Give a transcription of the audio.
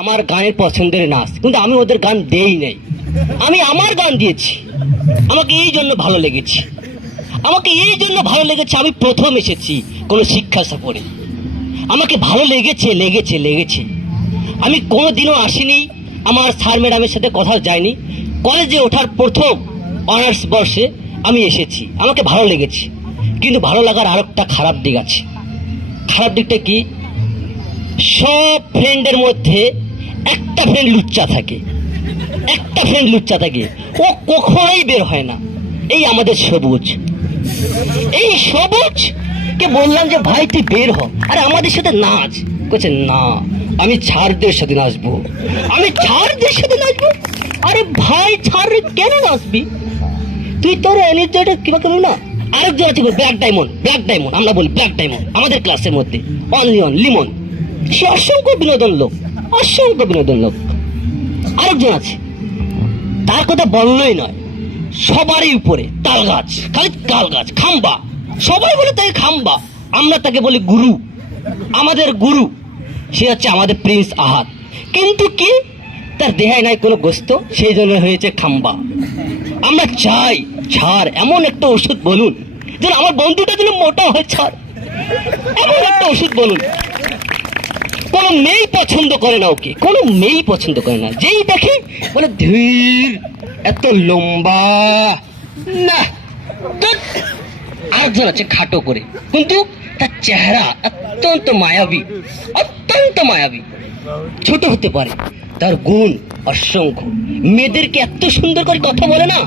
আমার গানের পছন্দের নাচ, কিন্তু আমি ওদের গান দেই নাই, আমি আমার গান দিয়েছি। আমাকে এই জন্য ভালো লেগেছে, আমি প্রথম এসেছি কোনো শিক্ষা সফরে। আমাকে ভালো লেগেছে। আমি কোনোদিনও আসিনি, আমার স্যার ম্যাডামের সাথে কথা যায়নি। কলেজে ওঠার প্রথম অনার্স বর্ষে আমি এসেছি, আমাকে ভালো লেগেছে। কিন্তু ভালো লাগার আরেকটা খারাপ দিক আছে। খারাপ দিকটা কি? সব ফ্রেন্ডের মধ্যে একটা ফ্রেন্ড লুচ্চা থাকে, ও কখনোই বের হয় না। এই আমাদের সবুজ, এই সবুজকে বললাম যে ভাই তুই বের হ, আরে আমাদের সাথে নাচ। বলছে না, আমি ছাড়দের সাথে নাচবো। আরে ভাই ছাড় কেন নাচবি তুই? তোর এনার্জিটা কিবা কেমন না। আরেকজন আছে ব্ল্যাক ডায়মন্ড, আমরা বলি ব্ল্যাক ডায়মন্ড আমাদের ক্লাসের মধ্যে। অনলি অন লিমন, সে অসংখ্য বিনোদন লোক। আরেকজন আছে, তার কথা বললেই নয়, সবারই উপরে তাল গাছ, খালি তাল গাছ, খাম্বা। সবাই বলে তাকে খাম্বা, আমরা তাকে বলি গুরু, আমাদের গুরু। সে হচ্ছে আমাদের প্রিন্স আহাদ। কিন্তু কি, তার দেহায় নাই কোনো গোস্ত, সেই জন্য হয়েছে খাম্বা। আমরা চাই ছাড় এমন একটা ওষুধ বলুন যেন আমার বন্ধুটা যেন মোটা হয়। ছাড় এমন একটা ওষুধ বলুন। কোনো মেয়েই পছন্দ করে না ওকে, যেই দেখে বলে ধীর, এত লম্বা না। আরেকজন আছে খাটো করে, কিন্তু তার চেহারা অত্যন্ত মায়াবী। ছোট হতে পারে, তার গুণ অসংখ্য। মেয়েদেরকে এত সুন্দর করে কথা বলে না।